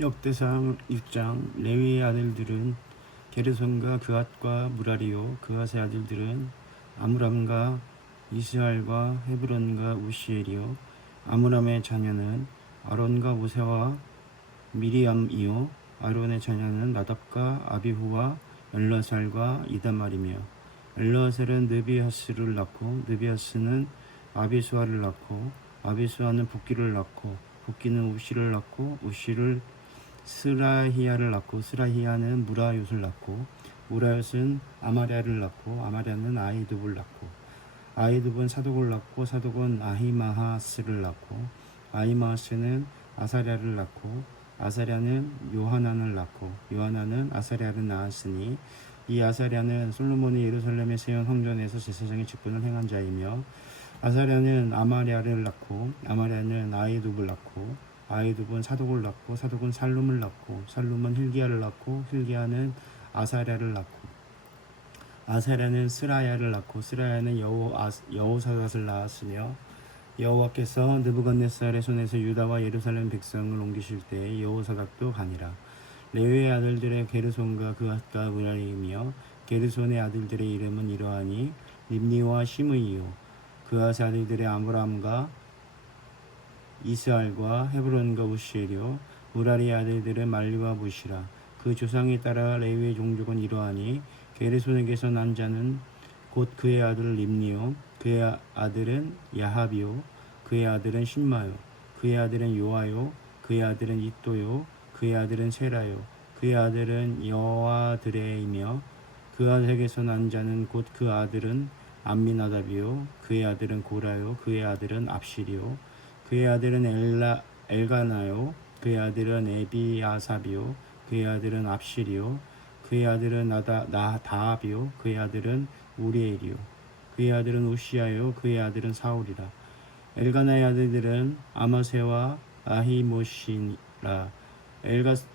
역대상 6장. 레위의 아들들은 게르손과 그앗과 무라리요. 그앗의 아들들은 아므람과 이스할과 헤브론과 우시엘이요. 아므람의 자녀는 아론과 모세와 미리암이요. 아론의 자녀는 나답과 아비후와 엘라살과 이다말이며, 엘라살은 느비하스를 낳고 느비하스는 아비수아를 낳고 아비수아는 붓기를 낳고 붓기는 우시를 낳고 우시를 스라히야를 낳고 스라히야는 무라요스를 낳고 무라요스는 아마랴를 낳고 아마랴는 아이둡을 낳고 아이둡은 사독을 낳고 사독은 아히마하스를 낳고 아히마하스는 아사랴를 낳고 아사랴는 요하난을 낳고 요하난은 아사랴를 낳았으니 이 아사랴는 솔로몬이 예루살렘에 세운 성전에서 제사장의 직분을 행한 자이며, 아사랴는 아마랴를 낳고 아마랴는 아이둡을 낳고 아이둡은 사독을 낳고 사독은 살룸을 낳고 살룸은 hil기야를 낳고 hil기야는 아사랴를 낳고 아사랴는 스라야를 낳고 스라야는 여호사밧을 낳았으며, 여호와께서 느부갓네살의 손에서 유다와 예루살렘 백성을 옮기실 때에 여호사닥도 가니라. 레위의 아들들의 게르손과 그앗과 무라리이며, 게르손의 아들들의 이름은 이러하니 림니와 시므이요. 그앗의 아들들의 아므람과 이스할과 헤브론과 우시엘이요. 무라리의 아들들은 말리와 무시라. 그 조상에 따라 레위의 종족은 이러하니 게르손에게서 난 자는 곧 그의 아들 림니요. 그의 아들은 야합이요. 그의 아들은 신마요. 그의 아들은 요아요. 그의 아들은 이또요. 그의 아들은 세라요. 그의 아들은 여호와드레이며, 그 아들에게서 난 자는 곧 그 아들은 암미나답이요. 그의 아들은 고라요. 그의 아들은 압실이요. 그의 아들은 엘가나요. 그의 아들은 에비아삽이요. 그의 아들은 압실이요. 그의 아들은 나다압이요. 그의 아들은 우리엘이요. 그의 아들은 우시야요. 그의 아들은 사울이라. 엘가나의 아들들은 아마세와 아히모시라.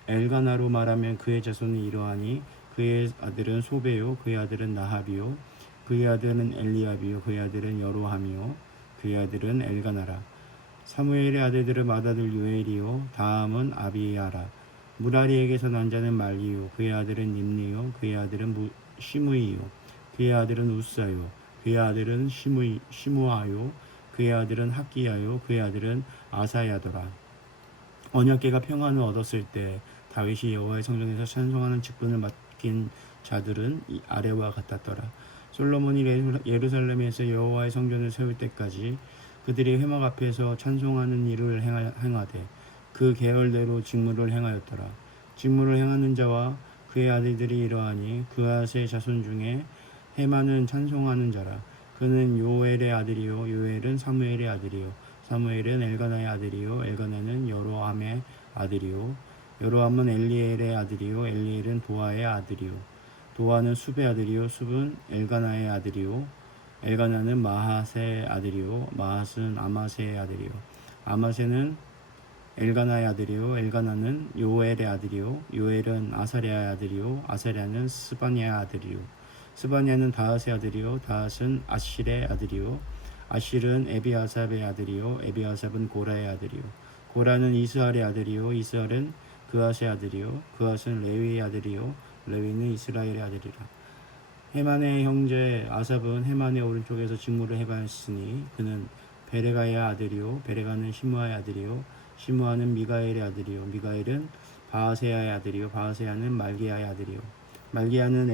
엘가나로 말하면 그의 자손이 이러하니 그의 아들은 소베요. 그의 아들은 나합이요. 그의 아들은 엘리압이요. 그의 아들은 여로함이요. 그의 아들은 엘가나라. 사무엘의 아들들은 맏아들 요엘이요. 다음은 아비야라. 무라리에게서 난 자는 말리요. 그의 아들은 님니요. 그의 아들은 시므이요. 그의 아들은 우사요. 그의 아들은 시무아요. 그의 아들은 학기야요. 그의 아들은 아사야더라. 언약궤가 평안을 얻었을 때 다윗이 여호와의 성전에서 찬송하는 직분을 맡긴 자들은 아래와 같았더라. 솔로몬이 예루살렘에서 여호와의 성전을 세울 때까지 그들이 회막 앞에서 찬송하는 일을 행하되 그 계열대로 직무를 행하였더라. 직무를 행하는 자와 그의 아들들이 이러하니 그앗의 자손 중에 헤만은 찬송하는 자라. 그는 요엘의 아들이요. 요엘은 사무엘의 아들이요. 사무엘은 엘가나의 아들이요. 엘가나는 여로함의 아들이요. 여로함은 엘리엘의 아들이요. 엘리엘은 도아의 아들이요. 도아는 숲의 아들이요. 숲은 엘가나의 아들이요. 엘가나는 마핫의 아들이요. 마핫은 아마세의 아들이요. 아마세는 엘가나의 아들이요. 엘가나는 요엘의 아들이요. 요엘은 아사랴의 아들이요. 아사랴는 스바냐의 아들이요. 스바냐는 다핫의 아들이요. 다핫은 아실의 아들이요. 아실은 에비아삽의 아들이요. 에비아삽은 고라의 아들이요. 고라는 이스할의 아들이요. 이스할은 그앗의 아들이요. 그앗은 레위의 아들이요. 레위는 이스라엘의 아들이라. 헤만의 형제 아삽은 헤만의 오른쪽에서 직무를 해봤으니 그는 베레가의 아들이요. 베레가는 시므아의 아들이요. 시므아는 미가엘의 아들이요. 미가엘은 바하세야의 아들이요. 바하세야는 말기야의 아들이요. 말기야는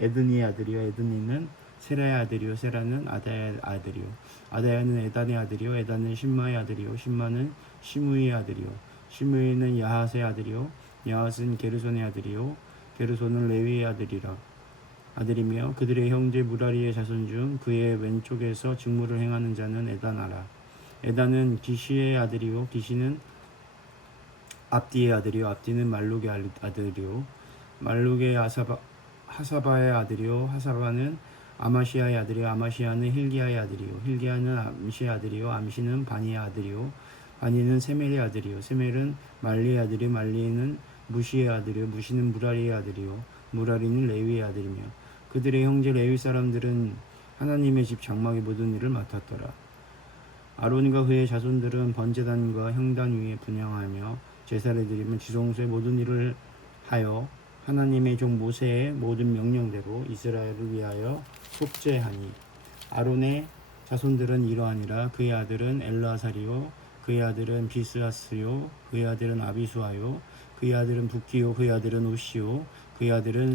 에드니의 아들이요. 에드니는 세라의 아들이요. 세라는 아다야의 아들이요. 아다야는 에단의 아들이요. 에단은 신마의 아들이요. 신마는 시므이의 아들이요. 시므이는 야핫의 아들이요. 야핫은 게르손의 아들이요. 게르손은 레위의 아들이며 그들의 형제 무라리의 자손 중 그의 왼쪽에서 직무를 행하는 자는 에다나라. 에다는 기시의 아들이요. 기시는 압디의 아들이요. 압디는 말룩의 아들이요. 말룩의 하사바의 아들이요. 하사바는 아마시아의 아들이요. 아마시아는 hil기야의 아들이요. hil기야는 암시의 아들이요. 암시는 바니의 아들이요. 바니는 세멜의 아들이요. 세멜은 말리의 아들이요. 말리는 무시의 아들이요. 무시는 무라리의 아들이요. 무라리는 레위의 아들이며, 그들의 형제 레위 사람들은 하나님의 집 장막의 모든 일을 맡았더라. 아론과 그의 자손들은 번제단과 형단 위에 분향하며 제사를 드리면 지성소의 모든 일을 하여 하나님의 종 모세의 모든 명령대로 이스라엘을 위하여 속죄하니 아론의 자손들은 이러하니라. 그의 아들은 엘라사리요 그의 아들은 비스하스요 그의 아들은 아비수아요 그의 아들은 부키요 그의 아들은 우시요 그의 아들은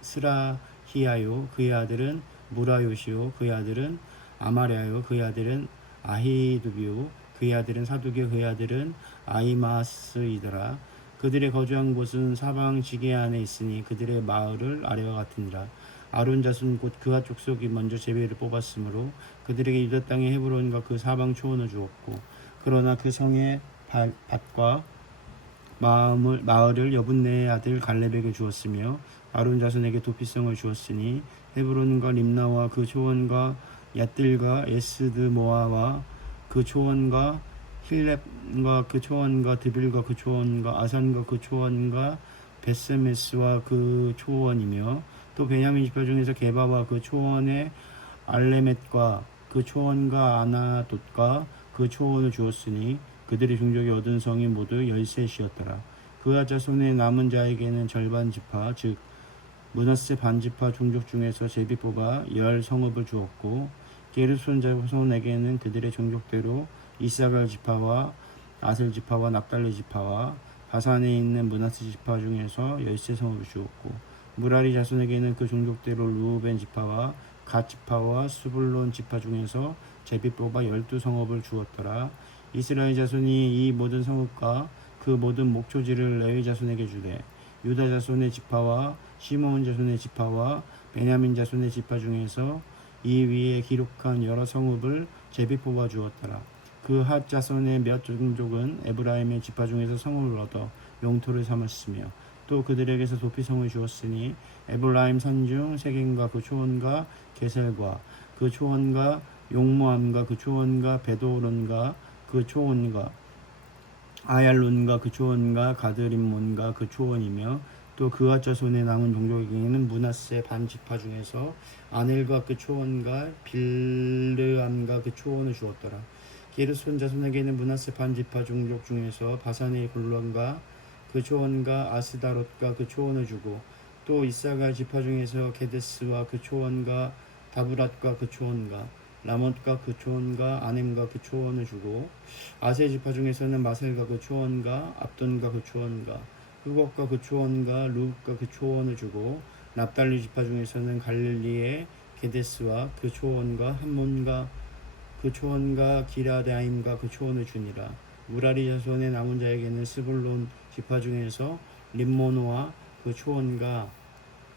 스라히야요 그의 아들은 무라요시요 그의 아들은 아마랴요 그의 아들은 아히두비요 그의 아들은 사두기요 그의 아들은 아히마스이더라. 그들의 거주한 곳은 사방 지게 안에 있으니 그들의 마을을 아래와 같으니라. 아론 자손 곧 그하 족속이 먼저 제비를 뽑았으므로 그들에게 유다 땅의 헤브론과 그 사방 초원을 주었고 그러나 그 성의 밭과 마을을 여분네의 아들 갈렙에게 주었으며 아론 자손에게 도피성을 주었으니 헤브론과 림나와 그 초원과 얏들과 에스드모아와 그 초원과 힐렙과 그 초원과 드빌과 그 초원과 아산과 그 초원과 베세메스와 그 초원이며 또 베냐민 지파 중에서 게바와 그 초원의 알레멧과 그 초원과 아나돗과 그 초원을 주었으니 그들의 종족이 얻은 성이 모두 13이었더라. 그하 자손의 남은 자에게는 절반 지파 즉 므낫세 반지파 종족 중에서 제비 뽑아 10성읍을 주었고 게르손 자손에게는 그들의 종족대로 이사갈 지파와 아셀 지파와 납달리 지파와 바산에 있는 므낫세 지파 중에서 13성읍을 주었고 무라리 자손에게는 그 종족대로 루벤 지파와 갓 지파와 스불론 지파 중에서 제비 뽑아 12성읍을 주었더라. 이스라엘 자손이 이 모든 성읍과 그 모든 목초지를 레위 자손에게 주되 유다 자손의 지파와 시므온 자손의 지파와 베냐민 자손의 지파 중에서 이 위에 기록한 여러 성읍을 제비 뽑아 주었더라. 그 핫 자손의 몇 종족은 에브라임의 지파 중에서 성읍을 얻어 영토를 삼았으며 또 그들에게서 도피성을 주었으니 에브라임 산중 세겜과 그 초원과 게셀과 그 초원과 용모함과 그 초원과 베도론과 그 초원과 아얄론과 그 초원과 가드림몬과 그 초원이며 또 그하 자손의 남은 종족에게는 므낫세 반지파 중에서 아넬과 그 초원과 빌르암과 그 초원을 주었더라. 게르손 자손에게는 므낫세 반지파 종족 중에서 바산의 골론과 그 초원과 아스다롯과 그 초원을 주고 또 이사갈 지파 중에서 게데스와 그 초원과 다브랏과 그 초원과 라못과 그 초원과 아넴과 그 초원을 주고 아세 지파 중에서는 마셀과 그 초원과 압돈과 그 초원과 후곡과 그 초원과 루브과 그 초원을 주고 납달리 지파 중에서는 갈릴리의 게데스와 그 초원과 함몬과 그 초원과 기라다임과 그 초원을 주니라. 무라리 자손의 남은 자에게는 스불론 지파 중에서 림모노와 그 초원과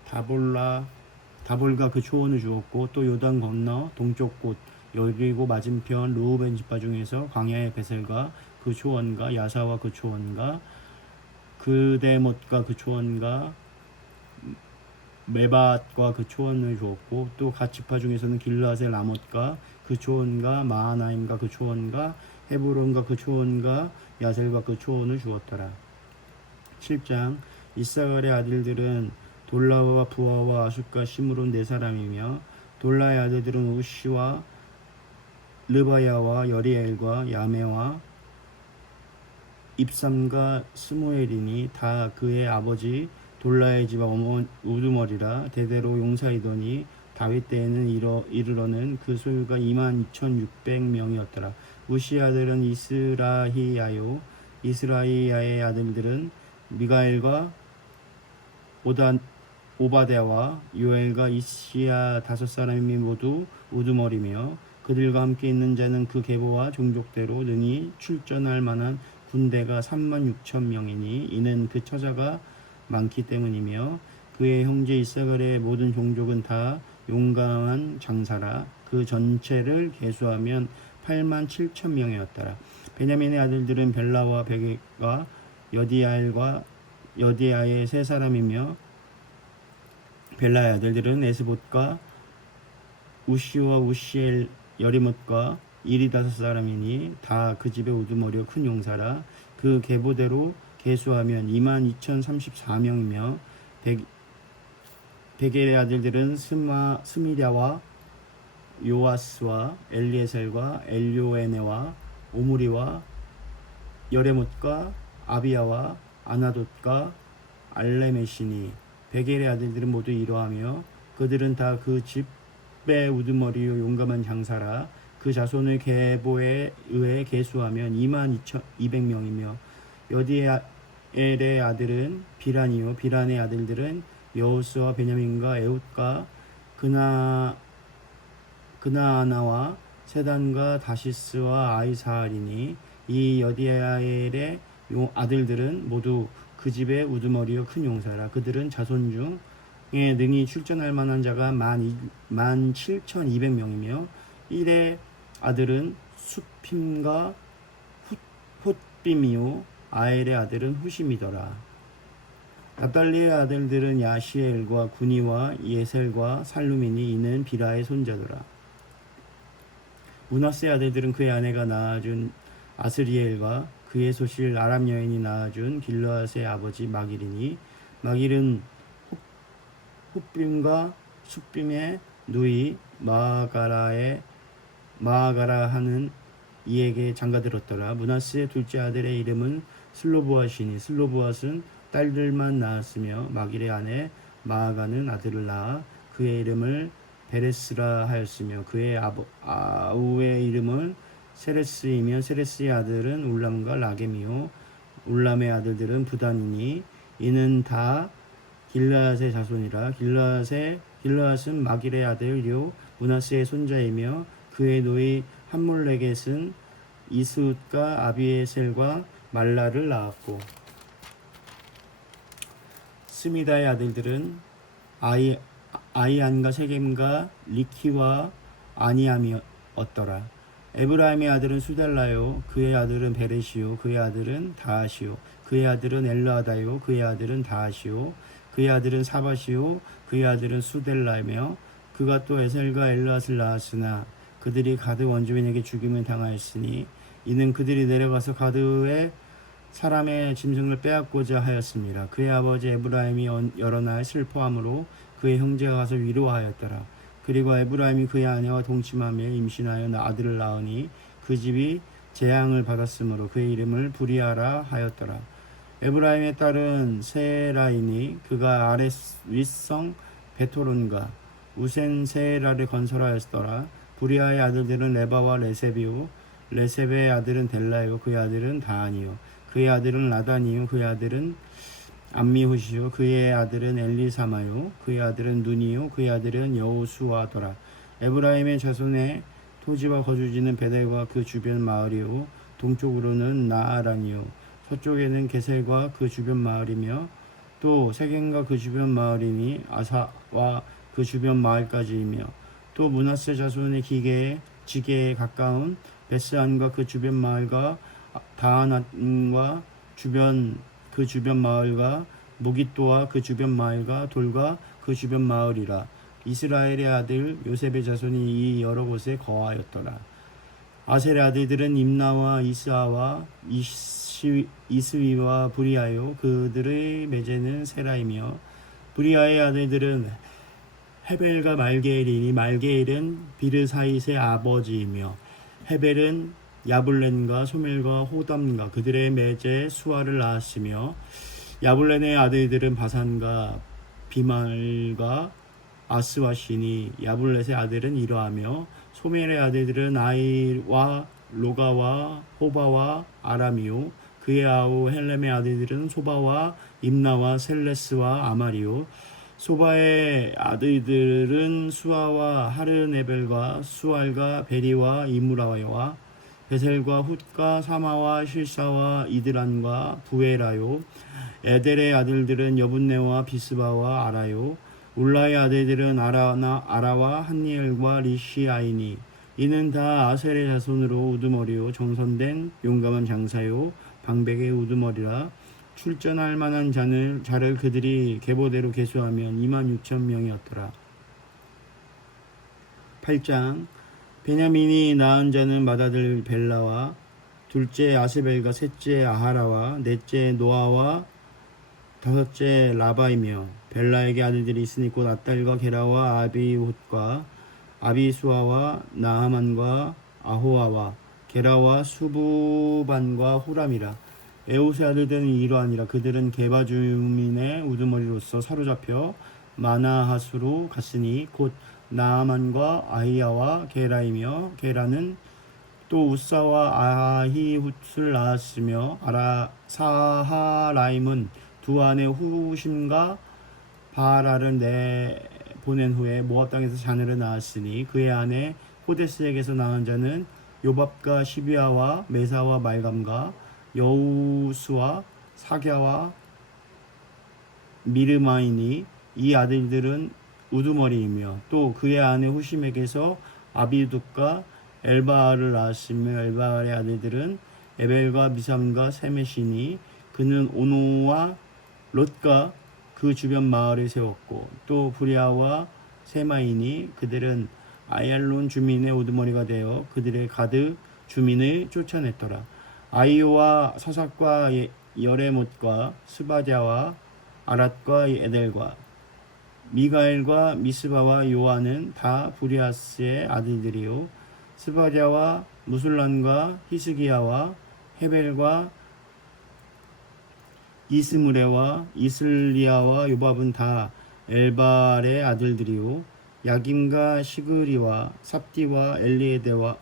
다볼과 그 초원을 주었고 또 요단 건너 동쪽 곳 여리고 맞은편 르우벤 지파 중에서 광야의 베셀과 그 초원과 야사와 그 초원과 그데못과 그 초원과 메밧과 그 초원을 주었고 또 갓 지파 중에서는 길르앗의 라못과 그 초원과 마하나임과 그 초원과 헤브론과 그 초원과 야셀과 그 초원을 주었더라. 7장 이사갈의 아들들은 돌라와 부하와 아숫과 시므론 4사람이며 돌라의 아들들은 우시와 르바야와 여리엘과 야메와 입삼과 스무엘이니 다 그의 아버지 돌라의 집 우두머리라. 대대로 용사이더니 다윗 때에는 이르러는 그 소유가 22,600명이었더라. 우시의 아들은 이스라히야요 이스라히야의 아들들은 미가엘과 오바데와 요엘과 이시야 5사람이 모두 우두머리며 그들과 함께 있는 자는 그 계보와 종족대로 능히 출전할 만한 군대가 36,000명이니 이는 그 처자가 많기 때문이며 그의 형제 이사갈의 모든 종족은 다 용감한 장사라. 그 전체를 계수하면 87,000명이었더라. 베냐민의 아들들은 벨라와 베게가 여디아의 3사람이며 벨라의 아들들은 에스봇과 우시와 우시엘 여리못과 일이 5사람이니 다 그 집의 우두머리와 큰 용사라. 그 계보대로 계수하면 22,034명이며 베겔의 아들들은 스미랴와 요아스와 엘리에셀과 엘요에네와 오므리와 여레못과 아비야와 아나돗과 알레메시니 베겔의 아들들은 모두 이러하며 그들은 다 그 집의 우두머리요 용감한 장사라. 그 자손을 계보에 의해 계수하면 22,200명이며 여디엘의 아들은 비란이요 비란의 아들들은 여호스와 베냐민과 에훗과 그나아나와 세단과 다시스와 아이사알이니 이 여디엘의 아들들은 모두 그 집의 우두머리요 큰 용사라. 그들은 자손 중에 능히 출전할 만한 자가 17,200명이며 일의 아들은 수핌과 훗빔이요 아엘의 아들은 후심이더라. 납달리의 아들들은 야시엘과 구니와 예셀과 살루미니 이는 비라의 손자더라. 문하세의 아들들은 그의 아내가 낳아준 아스리엘과 그의 소실 아람 여인이 낳아준 길르앗의 아버지 마길이니 마길은 훗빔과 숫빔의 누이 마아가라 하는 이에게 장가들었더라. 문하세의 둘째 아들의 이름은 슬로보앗이니 슬로보앗은 딸들만 낳았으며 마길의 아내 마아가는 아들을 낳아 그의 이름을 베레스라 하였으며 그의 아우의 이름은 세레스이며 세레스의 아들은 울람과 라겜이요 울람의 아들들은 부단이니 이는 다 길르앗의 자손이라. 길르앗은 마길의 아들요 문하세의 손자이며 그의 노이 함몰레겟은 이스웃과 아비에셀과 말라를 낳았고 스미다의 아들들은 아이안과 세겜과 리키와 아니암이었더라. 에브라임의 아들은 수델라요 그의 아들은 베레시요 그의 아들은 다하시요 그의 아들은 엘르아다요 그의 아들은 다하시요 그의 아들은 사바시요 그의 아들은 수델라이며 그가 또 에셀과 엘르앗을 낳았으나 그들이 가드 원주민에게 죽임을 당하였으니 이는 그들이 내려가서 가드의 사람의 짐승을 빼앗고자 하였습니다. 그의 아버지 에브라임이 여러 날 슬퍼함으로 그의 형제가 가서 위로하였더라. 그리고 에브라임이 그의 아내와 동침하며 임신하여 아들을 낳으니 그 집이 재앙을 받았으므로 그의 이름을 부리아라 하였더라. 에브라임의 딸은 세라이니 그가 아랫 윗성 베토론과 우센 세라를 건설하였더라. 부리아의 아들들은 레바와 레셉이요 레셉의 아들은 델라요 그의 아들은 다한이요 그의 아들은 라단이요 그의 아들은 암미후시요 그의 아들은 엘리사마요 그의 아들은 눈이요 그의 아들은 여호수아더라. 에브라임의 자손의 토지와 거주지는 베델과 그 주변 마을이요 동쪽으로는 나아란이요 서쪽에는 게셀과 그 주변 마을이며 또 세겜과 그 주변 마을이니 아사와 그 주변 마을까지이며 또 문하세 자손의 지게에 가까운 베스안과 그 주변 마을과 다하낫과 그 주변 마을과 무깃도와 그 주변 마을과 돌과 그 주변 마을이라. 이스라엘의 아들 요셉의 자손이 이 여러 곳에 거하였더라. 아셀의 아들들은 임나와 이스아와 이스위와 부리아요 그들의 매제는 세라이며 부리아의 아들들은 헤벨과 말게엘이니 말게엘은 비르사잇의 아버지이며 헤벨은 야블렌과 소멜과 호담과 그들의 매제 수아를 낳았으며 야블렌의 아들들은 바산과 비말과 아스와시니 야블렛의 아들은 이러하며 소멜의 아들들은 아이와 로가와 호바와 아람이요 그의 아우 헬렘의 아들들은 소바와 임나와 셀레스와 아마리요 소바의 아들들은 수아와 하르네벨과 수알과 베리와 이무라와 베셀과 훗과 사마와 실사와 이드란과 부에라요 에델의 아들들은 여분네와 비스바와 아라요 울라의 아들들은 아라와 한니엘과 리시아이니 이는 다 아셀의 자손으로 우두머리요 정선된 용감한 장사요 방백의 우두머리라. 출전할 만한 자를 그들이 계보대로 계수하면 26,000명이었더라. 8장 베냐민이 낳은 자는 맏아들 벨라와 둘째 아스벨과 셋째 아하라와 넷째 노아와 다섯째 라바이며 벨라에게 아들들이 있으니 곧 아딸과 게라와 아비훗과 아비수아와 나하만과 아호아와 게라와 수부반과 후람이라. 에웃의 아들들은 이러하니라. 그들은 게바 주민의 우두머리로서 사로잡혀 마나하수로 갔으니 곧 나아만과 아히야와 게라이며, 게라는 또 우사와 아히훗을 낳았으며, 사하라임은 두 아내 후심과 바라를 내보낸 후에 모압 땅에서 자녀를 낳았으니 그의 아내 호데스에게서 낳은 자는 요밥과 시비아와 메사와 말감과 여우수와 사갸와 미르마이니. 이 아들들은 우두머리이며, 또 그의 아내 후심에게서 아비둑과 엘바알을 낳았으며, 엘바알의 아들들은 에벨과 미삼과 세메시니. 그는 오노와 롯과 그 주변 마을을 세웠고, 또 브리아와 세마이니. 그들은 아얄론 주민의 우두머리가 되어 그들의 가드 주민을 쫓아냈더라. 아이오와 서삭과 여레못과 스바랴와 아랏과 에델과 미가엘과 미스바와 요아는 다 브리아스의 아들들이요, 스바랴와 무술란과 히스기야와 헤벨과 이스무레와 이슬리아와 요밥은 다 엘발의 아들들이요, 야김과 시그리와 삽디와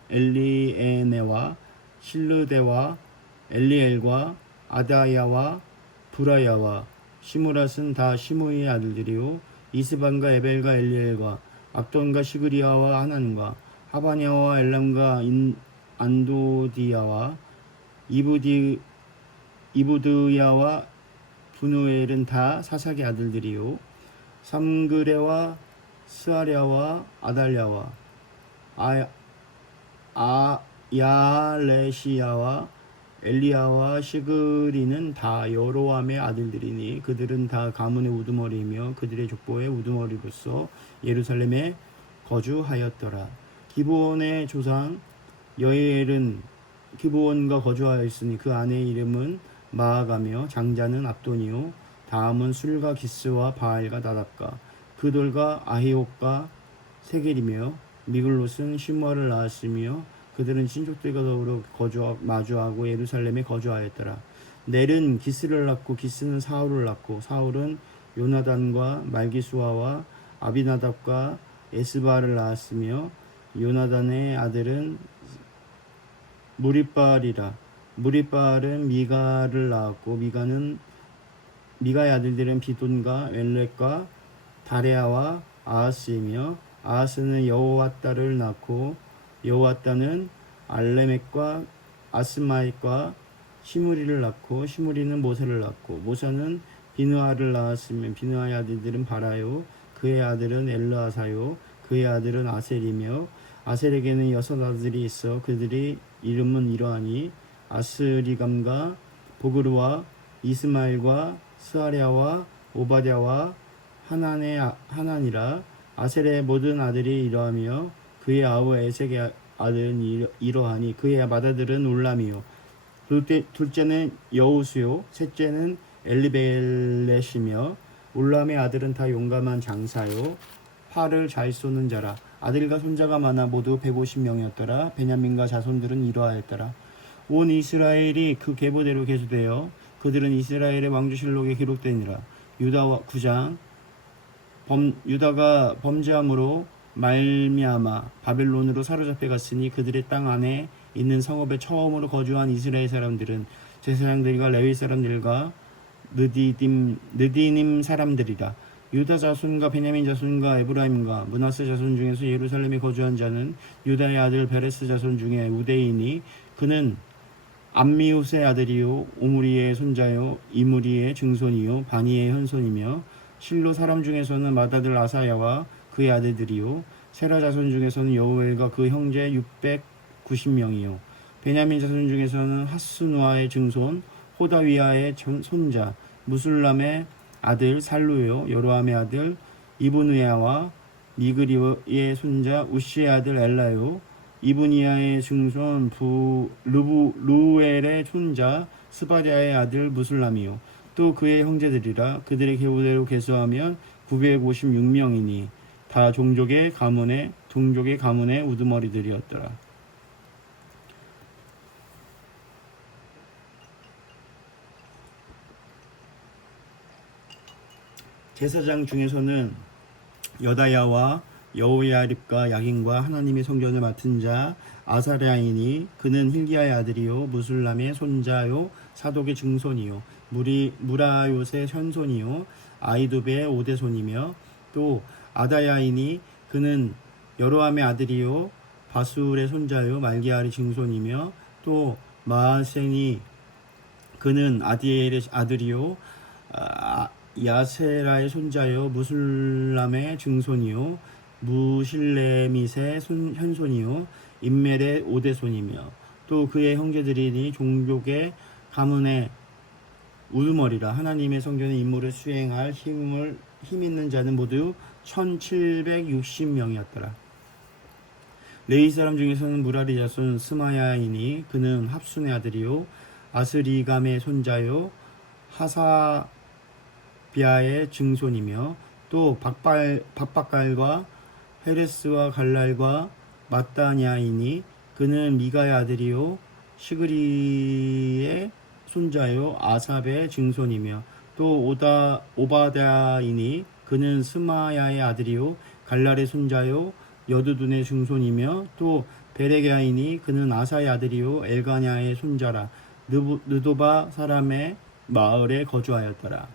엘리에네와 실르데와 엘리엘과 아다야와 브라야와 시무랏은 다 시므이의 아들들이요, 이스반과 에벨과 엘리엘과 압돈과 시그리아와 하난과 하바냐와 엘람과 안도디야와 이부드야와 분우엘은 다 사삭의 아들들이요, 삼그레와 스아랴와 아달랴와 야레시야와 엘리야와 시그리는 다 여로함의 아들들이니 그들은 다 가문의 우두머리이며 그들의 족보의 우두머리로서 예루살렘에 거주하였더라. 기브온의 조상 여이엘은 기브온과 거주하였으니 그 아내의 이름은 마아가며 장자는 압돈이요, 다음은 술과 기스와 바알과 나답과 그돌과 아히옥과 세겔이며, 미글롯은 시므아를 낳았으며 그들은 친족들과 더불어 마주하고 예루살렘에 거주하였더라. 넬은 기스를 낳고 기스는 사울을 낳고 사울은 요나단과 말기수아와 아비나답과 에스바를 낳았으며, 요나단의 아들은 무리바알이라. 무리바알은 미가를 낳았고 미가의 아들들은 비돈과 멜렉과 다레아와 아하스이며, 아하스는 여호와따를 낳고 여호와따는 알레멕과 아스마잇과 시므리를 낳고 시므리는 모세를 낳고 모세는 비느하를 낳았으며, 비느하의 아들들은 바라요, 그의 아들은 엘르아사요, 그의 아들은 아셀이며, 아셀에게는 6 아들이 있어 그들의 이름은 이러하니 아스리감과 보그르와 이스마엘과 스아랴와 오바댜와 하난이라. 아셀의 모든 아들이 이러하며 그의 아우 에색의 아들은 이러하니 그의 맏아들은 울람이요, 둘째는 여우수요, 셋째는 엘리벨렛이며, 울람의 아들은 다 용감한 장사요, 활을 잘 쏘는 자라. 아들과 손자가 많아 모두 150명이었더라. 베냐민과 자손들은 이러하였더라. 온 이스라엘이 그 계보대로 계수되어 그들은 이스라엘의 왕조실록에 기록되니라. 유다 9장. 유다가 범죄함으로 말미암아 바벨론으로 사로잡혀 갔으니 그들의 땅 안에 있는 성읍에 처음으로 거주한 이스라엘 사람들은 제사장들과 레위 사람들과 느디님 사람들이라. 유다 자손과 베냐민 자손과 에브라임과 므낫세 자손 중에서 예루살렘에 거주한 자는 유다의 아들 베레스 자손 중에 우대이니 그는 암미웃의 아들이요, 오므리의 손자요, 이므리의 증손이요, 바니의 현손이며, 실로 사람 중에서는 맏아들 아사야와 그의 아들들이요, 세라 자손 중에서는 여우엘과 그 형제 690명이요, 베냐민 자손 중에서는 하스누아의 증손 호다위아의 손자 무술람의 아들 살루요, 여로함의 아들 이브느야와 미그리의 손자 우시의 아들 엘라요, 이브니야의 증손 루엘의 손자 스바랴의 아들 무술람이요, 또 그의 형제들이라. 그들의 계보대로 계수하면 956명이니 다 종족의 가문의 종족의 가문의 우두머리들이었더라. 제사장 중에서는 여다야와 여호야립과 야긴과 하나님의 성전을 맡은 자 아사랴이니 그는 hil기야의 아들이요 무술람의 손자요 사독의 증손이요 무라요의 현손이요 아이두베의 오대손이며 또 아다야이니 그는 여로함의 아들이요 바술의 손자요 말기야의 증손이며 또 마아센이 그는 아디엘의 아들이요 야세라의 손자요 무술람의 증손이요 무실레밋의 현손이요 임멜의 오대손이며 또 그의 형제들이니 종족의 가문의 우두머리라. 하나님의 성전의 임무를 수행할 힘 있는 자는 모두 1760명이었더라. 레위 사람 중에서는 무라리 자손 스마야이니 그는 합순의 아들이요 아스리감의 손자요 하사비아의 증손이며 또 박박갈과 헤레스와 갈랄과 마따냐이니 그는 미가의 아들이요 시그리의 손자요 아삽의 증손이며 또 오바다이니 그는 스마야의 아들이요 갈랄의 손자요 여두둔의 증손이며 또 베레게아이니 그는 아사의 아들이요 엘가냐의 손자라. 느도바 사람의 마을에 거주하였더라.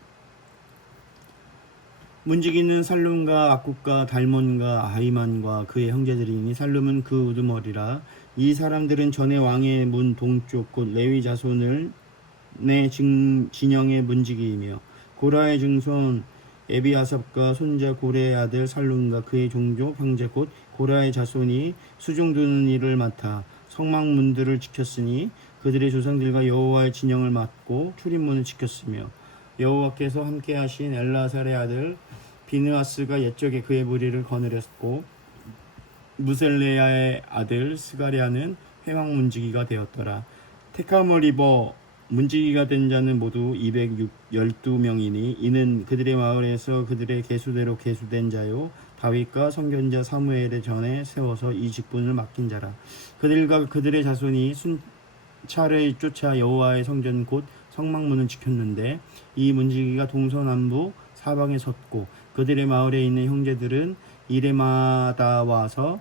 문지기는 살룸과 악국과 달몬과 아히만과 그의 형제들이니 살룸은 그 우두머리라. 이 사람들은 전에 왕의 문 동쪽 곧 레위 자손을 내 진영의 문지기이며 고라의 증손 에비아삽과 손자 고레의 아들 살룸과 그의 종족 형제 곧 고라의 자손이 수종 두는 일을 맡아 성막문들을 지켰으니 그들의 조상들과 여호와의 진영을 맡고 출입문을 지켰으며 여호와께서 함께하신 엘라살의 아들 비느하스가 옛적에 그의 무리를 거느렸고 무셀레야의 아들 스가랴는 회막 문지기가 되었더라. 테카머 리버 문지기가 된 자는 모두 212명이니 이는 그들의 마을에서 그들의 계수대로 계수된 자요 다윗과 선견자 사무엘의 전에 세워서 이 직분을 맡긴 자라. 그들과 그들의 자손이 순찰을 쫓아 여호와의 성전 곧 성막문을 지켰는데 이 문지기가 동서남북 사방에 섰고 그들의 마을에 있는 형제들은 이레마다 와서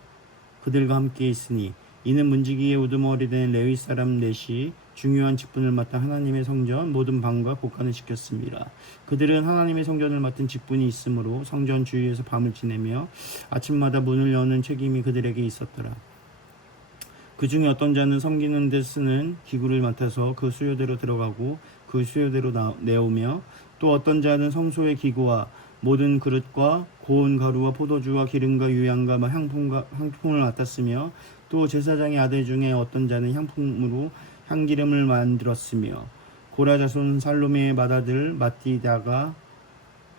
그들과 함께 있으니 이는 문지기의 우두머리 된 레위 사람 넷이 중요한 직분을 맡아 하나님의 성전 모든 방과 곳간을 지켰습니다. 그들은 하나님의 성전을 맡은 직분이 있으므로 성전 주위에서 밤을 지내며 아침마다 문을 여는 책임이 그들에게 있었더라. 그 중에 어떤 자는 섬기는 데 쓰는 기구를 맡아서 그 수요대로 들어가고 그 수요대로 내오며 또 어떤 자는 성소의 기구와 모든 그릇과 고운 가루와 포도주와 기름과 유향과 향품을 맡았으며 또 제사장의 아들 중에 어떤 자는 향품으로 향기름을 만들었으며 고라 자손 살롬의 맏아들 마띠다가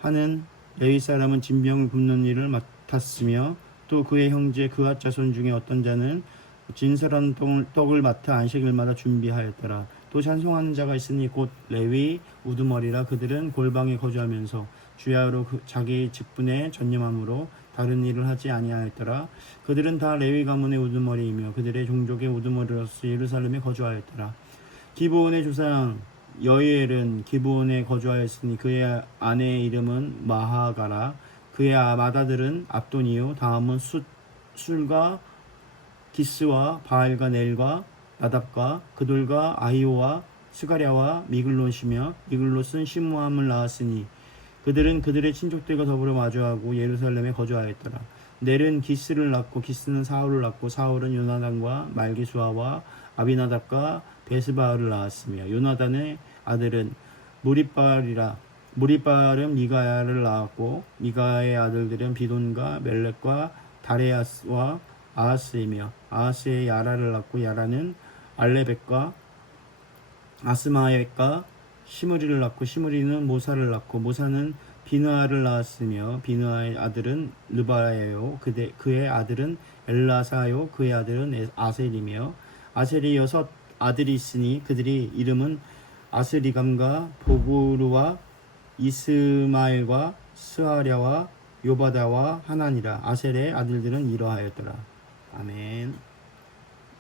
하는 레위 사람은 진병을 굽는 일을 맡았으며 또 그의 형제 그앗 자손 중에 어떤 자는 진설한 떡을 맡아 안식일마다 준비하였더라. 또 찬송하는 자가 있으니 곧 레위 우두머리라. 그들은 골방에 거주하면서 주야로 자기 직분에 전념함으로 다른 일을 하지 아니하였더라. 그들은 다 레위 가문의 우두머리이며 그들의 종족의 우두머리로서 예루살렘에 거주하였더라. 기브온의 조상 여이엘은 기브온에 거주하였으니 그의 아내의 이름은 마하가라. 그의 맏아들은 압돈이요 다음은 술과 기스와 바알과 넬과 나답과 그돌과 아히오와 스가랴와 미글롯이며 미글롯은 시므함을 낳았으니 그들은 그들의 친족들과 더불어 마주하고 예루살렘에 거주하였더라. 넬은 기스를 낳고 기스는 사울을 낳고 사울은 요나단과 말기수아와 아비나답과 베스바알을 낳았으며 요나단의 아들은 무리발이라. 무리발은 미가야를 낳았고 미가의 아들들은 비돈과 멜렉과 다레아스와 아하스이며 아하스의 야라를 낳고 야라는 알레벳과 아스마웻과 시므리를 낳고 시므리는 모사를 낳고 모사는 비느하를 낳았으며 비느하의 아들은 르바야요 그의 아들은 엘라사요 그의 아들은 아셀이며 아셀이 6 아들이 있으니 그들이 이름은 아스리감과 보그루와 이스마엘과 스하랴와 요바다와 하나니라. 아셀의 아들들은 이러하였더라. 아멘.